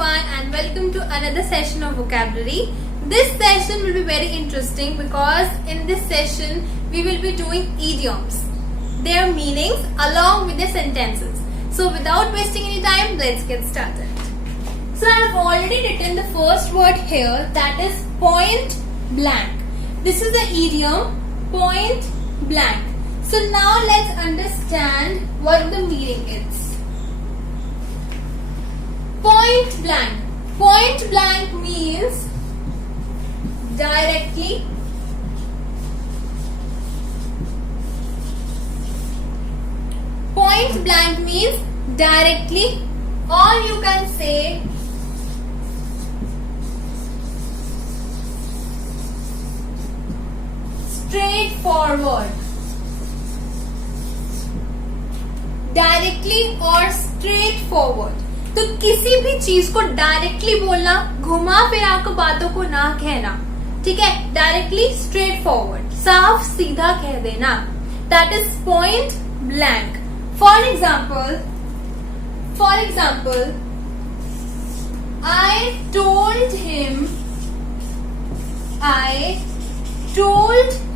everyone and welcome to another session of vocabulary. This session will be very interesting because in this session we will be doing idioms, their meanings along with their sentences. So without wasting any time, let's get started. So I have already written the first word here, that is point blank. This is the idiom point blank. So now let's understand what the meaning is. Point blank. Point blank means directly. Point blank means directly, or you can say straightforward. Directly और straight forward. तो किसी भी चीज को directly बोलना, घुमा फिरा कर बातों को ना कहना. ठीक है, डायरेक्टली स्ट्रेट फॉरवर्ड, साफ सीधा कह देना. That is point blank. For example I told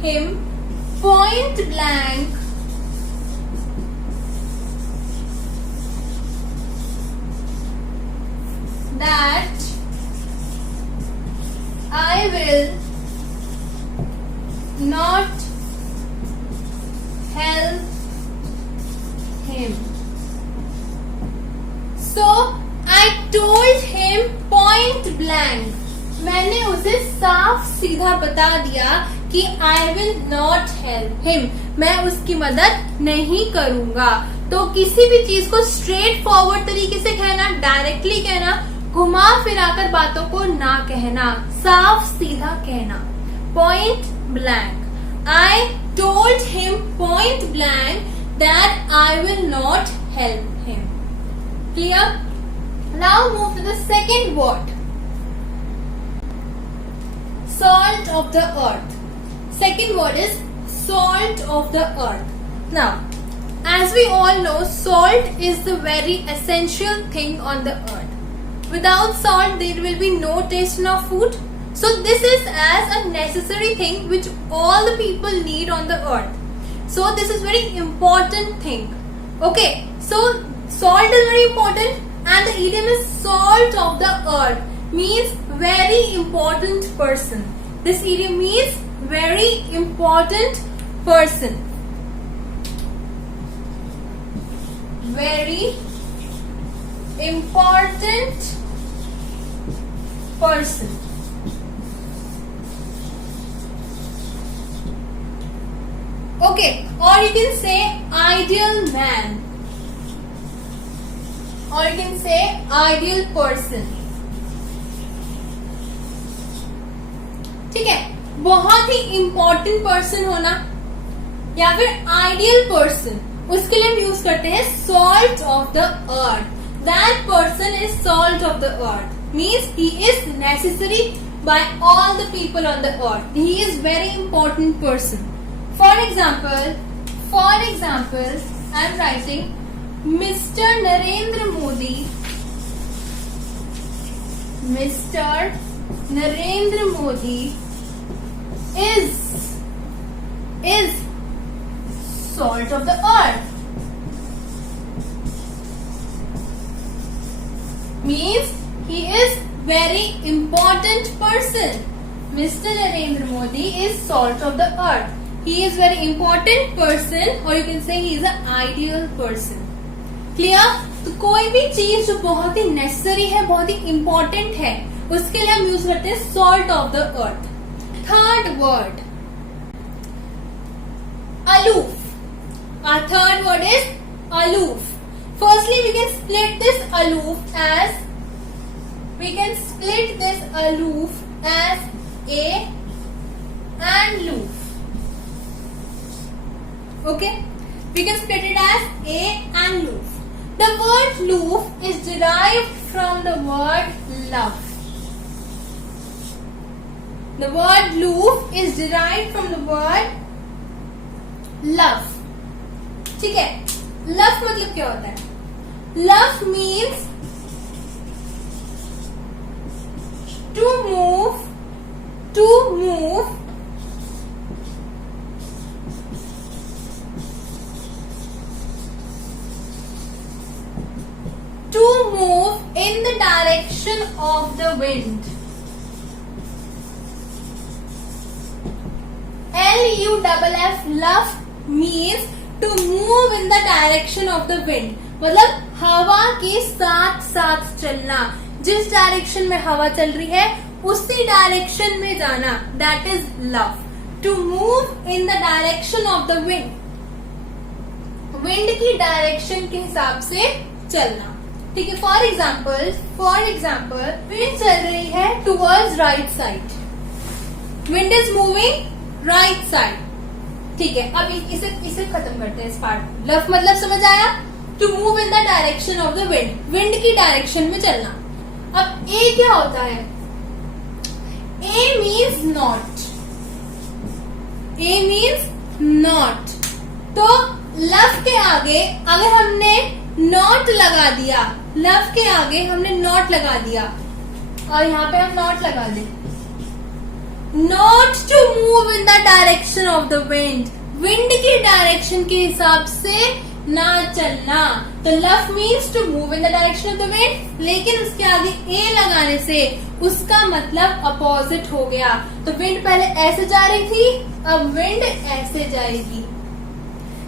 him point blank that I will not help him. So I told him point blank. मैंने उसे साफ सीधा बता दिया कि I will not help him. मैं उसकी मदद नहीं करूंगा. तो किसी भी चीज को स्ट्रेट फॉरवर्ड तरीके से कहना, डायरेक्टली कहना, घुमा फिराकर बातों को ना कहना, साफ सीधा कहना. Point blank. I told him point blank that I will not help him. Clear? Now move to the second word, salt of the earth. Second word is salt of the earth. Now, as we all know, salt is the very essential thing on the earth. Without salt, there will be no taste in our food. So this is as a necessary thing which all the people need on the earth. So this is very important thing. Okay, so salt is very important, and the idiom is salt of the earth. Means very important person. This idiom means very important person. Very important person. Okay, or you can say ideal man, or you can say ideal person. ठीक है, बहुत ही important person होना या फिर ideal person, उसके लिए हम use करते हैं salt of the earth. That person is salt of the earth. Means he is necessary bye all the people on the earth. He is very important person. For example I am writing mister Narendra Modi. Mister Narendra Modi is salt of the earth. Means he is very important person. Mr. Narendra Modi is salt of the earth. He is very important person, or you can say he is an ideal person. Clear? तो कोई भी चीज जो बहुत ही necessary है, बहुत ही important है, उसके लिए हम यूज करते हैं salt of the earth. Third word, aloof. Our third word is aloof. Firstly, we can split this aloof as a and loof. Okay, we can split it as a and loof. The word loof is derived from the word love. The word loof is derived from the word love. ठीक है, love मतलब क्या होता है? Love means to move to move in the direction of the wind. LUFF luff means to move in the direction of the wind. मतलब हवा के साथ साथ चलना, जिस डायरेक्शन में हवा चल रही है उसी डायरेक्शन में जाना, that is love. To move in the direction of the wind, wind की डायरेक्शन के हिसाब से चलना. ठीक है. फॉर एग्जाम्पल विंड चल रही है towards right side, wind is moving right side. ठीक है. अब इसे खत्म करते हैं इस पार्ट. लव मतलब समझ आया? To move in the direction of the wind, wind की डायरेक्शन में चलना. अब ए क्या होता है? A means not, a means not. तो लव के आगे अगर हमने नॉट लगा दिया, लव के आगे हमने नॉट लगा दिया और यहाँ पे हम नॉट लगा दें, not to move in the direction of the wind, wind की डायरेक्शन के हिसाब से ना चलना. तो love means to move in the direction of the wind, लेकिन उसके आगे ए लगाने से उसका मतलब अपोजिट हो गया. तो विंड पहले ऐसे जा रही थी, अब विंड ऐसे जाएगी.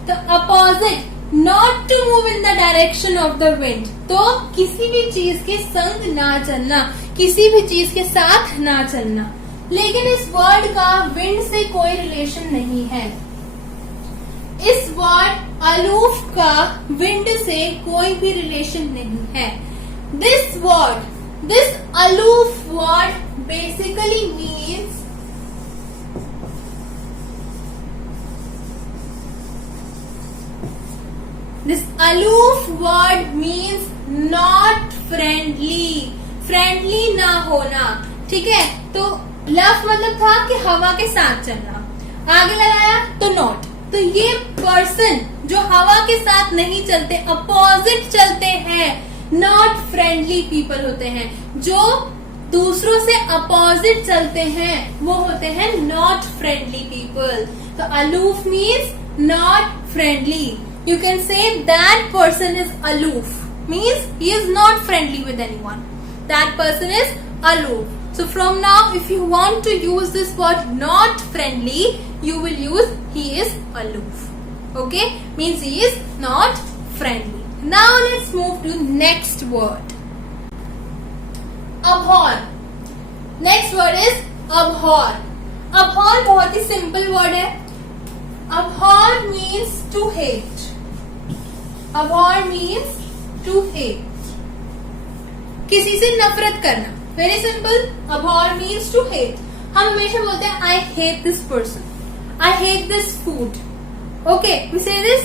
तो opposite, not to move in the direction of the wind. तो किसी भी चीज के संग ना चलना, किसी भी चीज के साथ ना चलना. लेकिन इस वर्ड का विंड से कोई रिलेशन नहीं है. इस वर्ड अलूफ का विंड से कोई भी रिलेशन नहीं है. This aloof word basically means This aloof word means not friendly, friendly ना होना. ठीक है. तो लव मतलब था कि हवा के साथ चलना, आगे लगाया तो नॉट. तो ये पर्सन जो हवा के साथ नहीं चलते, अपोजिट चलते हैं, नॉट फ्रेंडली पीपल होते हैं. जो दूसरों से अपोजिट चलते हैं वो होते हैं नॉट फ्रेंडली पीपल. तो aloof means not friendly. You can say that person is aloof, means he is not friendly with anyone. That person is aloof. So from now, if you want to use this word not friendly, you will use he is aloof. Okay? Means he is not friendly. Now let's move to next word. Abhor. Next word is abhor. Abhor बहुत ही simple word है. Abhor means to hate. Abhor means to hate. किसी से नफरत करना. Very simple. Abhor means to hate. हम हमेशा बोलते हैं I hate this person, I hate this food. Okay, we say this.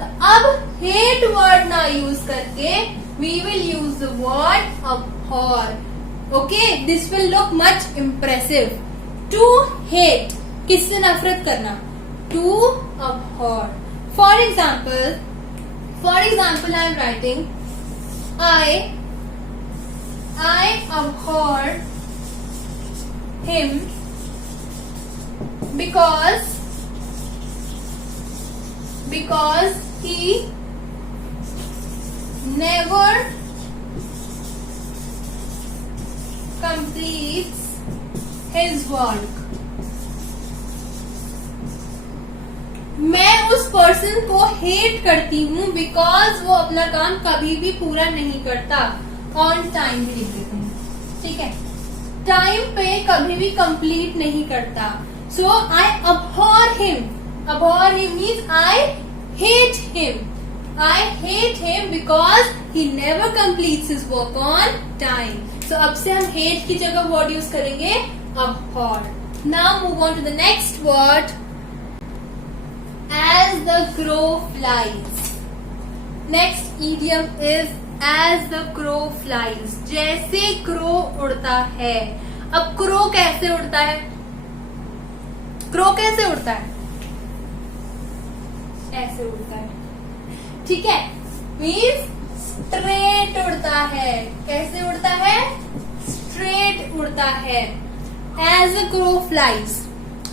तो अब hate word ना use करके we will use the word abhor. Okay, this will look much impressive. To hate, किससे नफरत करना. To abhor. For example, I am writing I abhor him because he never completes his work. मैं उस person को hate करती हूँ because वो अपना काम कभी भी पूरा नहीं करता. ऑन टाइम भी लिख देते हैं. ठीक है. टाइम पे कभी भी कंप्लीट नहीं करता. So I abhor him. Abhor him means I hate him. I hate him because he never completes his work on time. So अब से हम हेट की जगह वर्ड यूज करेंगे abhor. Now move on to the next word. As the crow flies. Next idiom is as the crow flies. जैसे crow उड़ता है. अब क्रो कैसे उड़ता है? क्रो कैसे उड़ता है? ऐसे उड़ता है. ठीक है. मीन्स स्ट्रेट उड़ता है. कैसे उड़ता है? स्ट्रेट उड़ता है। एज अ क्रो फ्लाइज,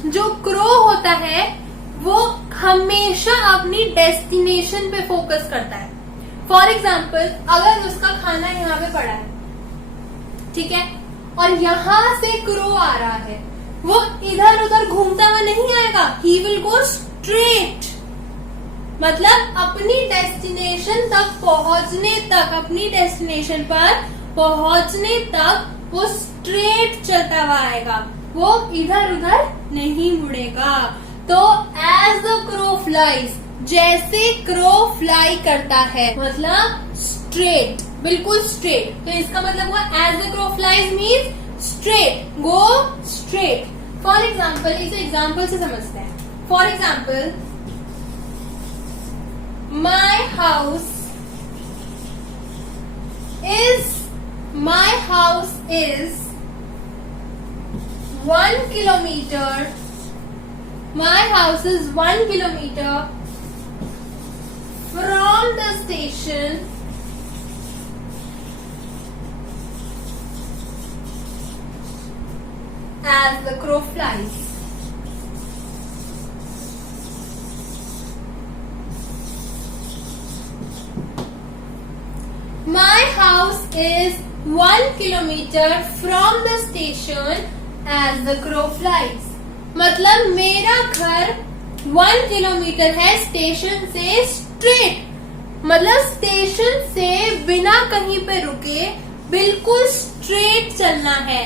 जो क्रो होता है वो हमेशा अपनी डेस्टिनेशन पे फोकस करता है। फॉर एग्जाम्पल, अगर उसका खाना यहाँ पे पड़ा है, ठीक है, और यहाँ से क्रो आ रहा है, वो इधर उधर घूमता हुआ नहीं आएगा, ही विल गो स्ट्रेट। मतलब अपनी डेस्टिनेशन तक पहुंचने तक, अपनी डेस्टिनेशन पर पहुंचने तक वो स्ट्रेट चलता हुआ आएगा, वो इधर उधर नहीं मुड़ेगा। तो एज द क्रो फ्लाइज, जैसे क्रो फ्लाई करता है, मतलब स्ट्रेट, बिल्कुल स्ट्रेट। तो इसका मतलब हुआ as the crow flies means straight, go straight. For example, इसे एग्जाम्पल से समझते हैं। For example, my house is 1 kilometer. My house is 1 kilometer from the station as the crow flies. My house is 1 kilometer from the station as the crow flies. मतलब मेरा घर 1 kilometre है station से straight, मतलब station से बिना कहीं पे रुके बिल्कुल स्ट्रेट चलना है,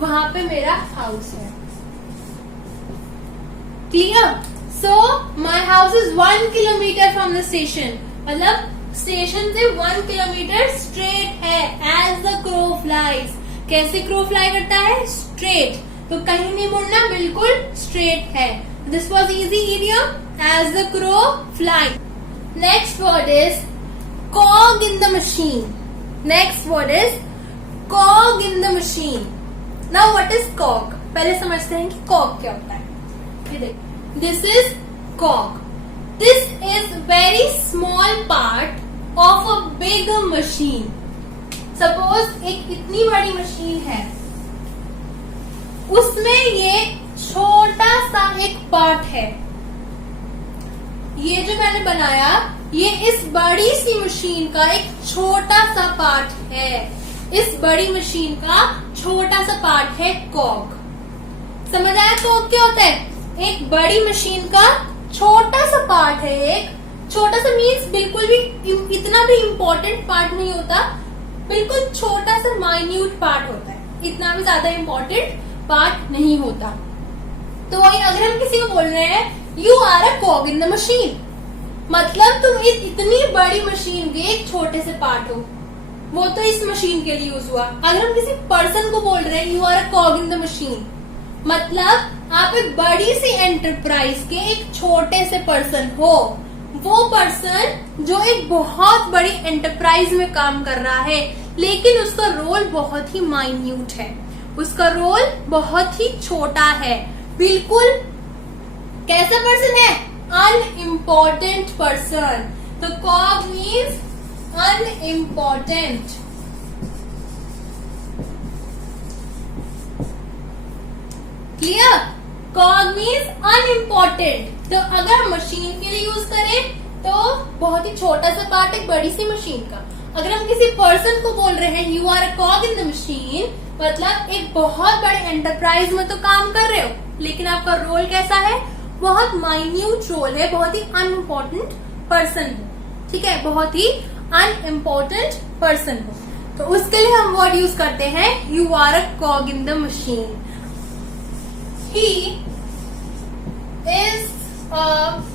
वहां पे मेरा हाउस है। Clear? So my house is 1 kilometre from the station, मतलब स्टेशन से 1 किलोमीटर स्ट्रेट है। एज द क्रो फ्लाइज, कैसे क्रो फ्लाई करता है? स्ट्रेट, तो कहीं नहीं मुड़ना, बिल्कुल स्ट्रेट है। This was easy idiom, as the crow fly. Next word is cog in the machine. Next word is cog in the machine. Now what is cog? पहले समझते हैं कि कॉग क्या होता है। ये देखो, this is कॉग। This is very small part of a big machine. Suppose एक इतनी बड़ी मशीन है, उसमें ये छोटा सा एक पार्ट है। ये जो मैंने बनाया, ये इस बड़ी सी मशीन का एक छोटा सा पार्ट है। इस बड़ी मशीन का छोटा सा पार्ट है कॉग। समझ आया कॉग क्या होता है? एक बड़ी मशीन का छोटा सा पार्ट है। एक छोटा सा मीन्स बिल्कुल भी इतना भी इम्पोर्टेंट पार्ट नहीं होता, बिल्कुल छोटा सा माइन्यूट पार्ट होता है, इतना भी ज्यादा इम्पोर्टेंट पार्ट नहीं होता। तो वही अगर हम किसी को बोल रहे हैं you are a cog in the machine, मतलब तुम इतनी बड़ी मशीन के एक छोटे से पार्ट हो, वो तो इस मशीन के लिए यूज हुआ। अगर हम किसी पर्सन को बोल रहे हैं you are a cog in the machine, मतलब आप एक बड़ी सी एंटरप्राइज के एक छोटे से पर्सन हो। वो पर्सन जो एक बहुत बड़ी एंटरप्राइज में काम कर रहा है, लेकिन उसका रोल बहुत ही माइन्यूट है, उसका रोल बहुत ही छोटा है, बिल्कुल कैसा पर्सन है? Unimportant person. तो cog means unimportant. Clear? Cog means unimportant. तो अगर मशीन के लिए यूज करें तो बहुत ही छोटा सा पार्ट, एक बड़ी सी मशीन का। अगर हम किसी पर्सन को बोल रहे हैं you are a cog in the machine, मतलब एक बहुत बड़े एंटरप्राइज में तो काम कर रहे हो, लेकिन आपका रोल कैसा है? बहुत माइन्यूट रोल है, बहुत ही अनइम्पोर्टेंट पर्सन हो। ठीक है, बहुत ही अनइम्पोर्टेंट पर्सन हो। तो उसके लिए हम वर्ड यूज करते हैं you are a cog in the machine. He is a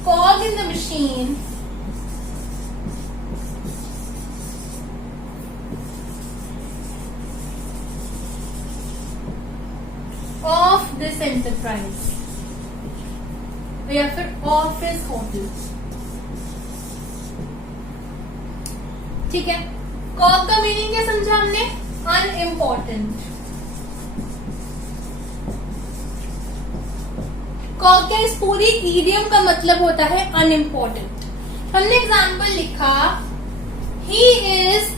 cog in the machine of this enterprise या फिर of his hotel। ठीक है, कॉग का मीनिंग क्या समझा हमने? अनइम्पोर्टेंट। कॉग का इस पूरी इडियम का मतलब होता है अनइम्पोर्टेंट। हमने एग्जाम्पल लिखा, he is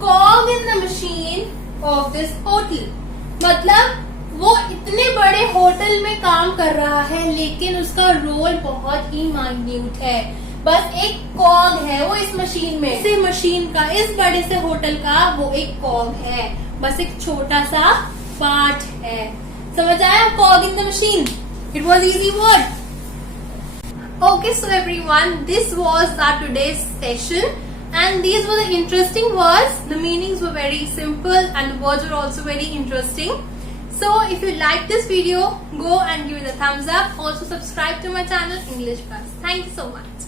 cog in the machine of this hotel, मतलब वो इतने बड़े होटल में काम कर रहा है लेकिन उसका रोल बहुत ही माइन्यूट है, बस एक कॉग है वो इस मशीन में, इस मशीन का, इस बड़े से होटल का वो एक कॉग है, बस एक छोटा सा पार्ट है। समझ आया? कॉग in the machine. It was easy word. Okay, so everyone, this was our today's session and these were the interesting words. The meanings were very simple and the words were also very interesting. So if you like this video, go and give it a thumbs up. Also subscribe to my channel English Plus. Thank you so much.